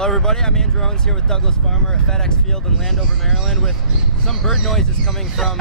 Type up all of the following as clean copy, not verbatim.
Hello everybody, I'm Andrew Owens here with Douglas Farmer at FedEx Field in Landover, Maryland, with some bird noises coming from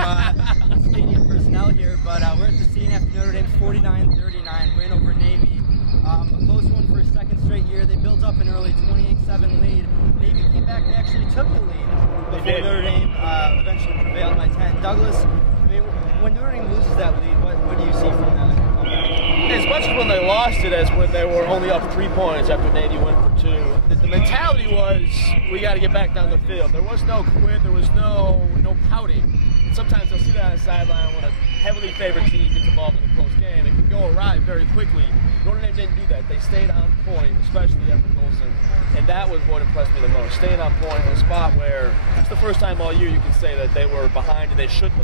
stadium personnel here, but we're at the scene after Notre Dame's 49-39 win over Navy. A close one for a second straight year. They built up an early 28-7 lead. Navy came back and actually took the lead before Notre Dame eventually prevailed by 10. Douglas, I mean, when Notre Dame loses that lead, what do you see from that comeback? As much as when they lost it as when they were only up 3 points after Navy went for 2. The mentality was, we got to get back down the field. There was no quit, there was no pouting. And sometimes you'll see that on the sideline when a heavily favored team gets involved in a close game. It can go awry very quickly. Notre Dame didn't do that. They stayed on point, especially after Colson. And that was what impressed me the most. Staying on point in a spot where it's the first time all year you can say that they were behind and they should have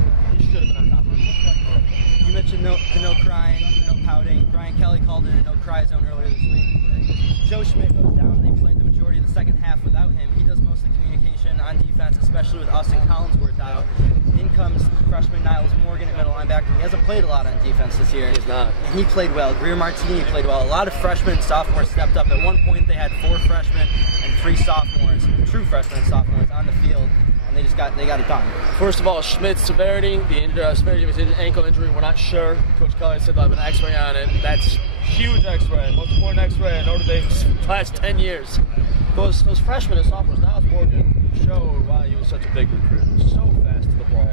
been on top. You mentioned the no crying, no pouting. Brian Kelly called it a no-cry zone earlier this week. Joe Schmidt goes down. They played the majority of the second half without him. He does most of the communication on defense, especially with Austin Collinsworth out. In comes freshman Niles Morgan at middle linebacker. He hasn't played a lot on defense this year. He's not. And he played well. Greer Martini played well. A lot of freshmen and sophomores stepped up. At one point, they had 4 freshmen and 3 sophomores, true freshmen and sophomores, on the field. They got it done. First of all, Schmidt's severity, the severity of his ankle injury, we're not sure. Coach Kelly said they'll have an X-ray on it. That's huge X-ray, most important X-ray in Notre Dame's last 10 years. Those freshmen and sophomores, Niles Morgan showed why he was such a big recruit. So fast to the ball.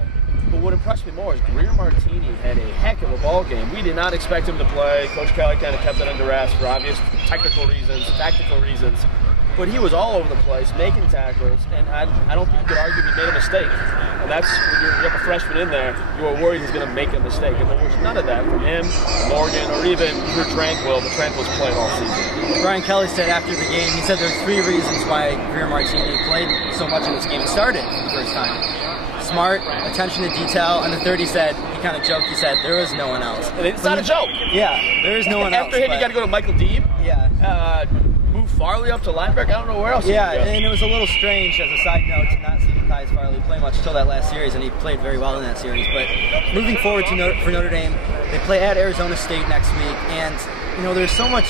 But what impressed me more is Greer Martini had a heck of a ball game. We did not expect him to play. Coach Kelly kind of kept it under wraps for obvious technical reasons, tactical reasons. But he was all over the place, making tackles, and I don't think you could argue he made a mistake. And that's when you have a freshman in there, you were worried he's going to make a mistake. And there was none of that from him, Morgan, or even Drew Tranquil. The Tranquil's played all season. Brian Kelly said after the game, he said there's 3 reasons why Greer Martini played so much in this game. He started for the first time. Smart, attention to detail, and the third he kind of joked, he said, there is no one else. And it's not a joke. Yeah, there is no one else. After him, you got to go to Michael Deeb. Yeah. Move Farley up to linebacker. I don't know where else. Yeah, and it was a little strange, as a side note, to not see Matthias Farley play much till that last series, and he played very well in that series. But moving forward for Notre Dame, they play at Arizona State next week, and you know there's so much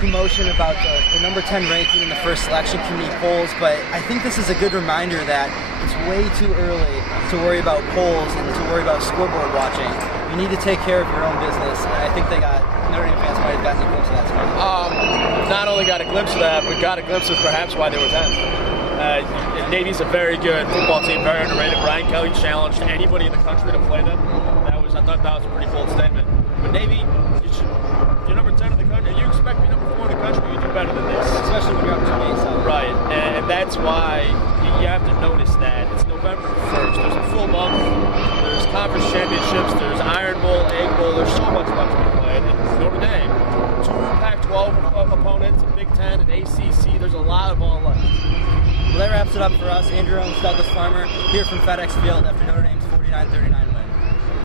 commotion about the number 10 ranking in the first selection committee polls, but I think this is a good reminder that it's way too early to worry about polls and to worry about scoreboard watching. You need to take care of your own business, and I think Notre Dame fans might have gotten a glimpse of that tonight. Not only got a glimpse of that, but got a glimpse of perhaps why they were 10th. Navy's a very good football team, very underrated. Brian Kelly challenged anybody in the country to play them. I thought that was a pretty bold statement. But Navy, you're number 10 in the country. You expect to be number 4 in the country, you do better than this. Especially when you're up 28-7. Right, and that's why you have to notice that. It's November 1st. There's a full month. There's conference championships. There's Iron Bowl, Egg Bowl. There's so much left to be played. And Notre Dame, 2 Pac-12 opponents, a Big Ten, an ACC. There's a lot of ball left. Well, that wraps it up for us. Andrew Owens, Douglas Farmer, here from FedEx Field after Notre Dame's 49-39 win.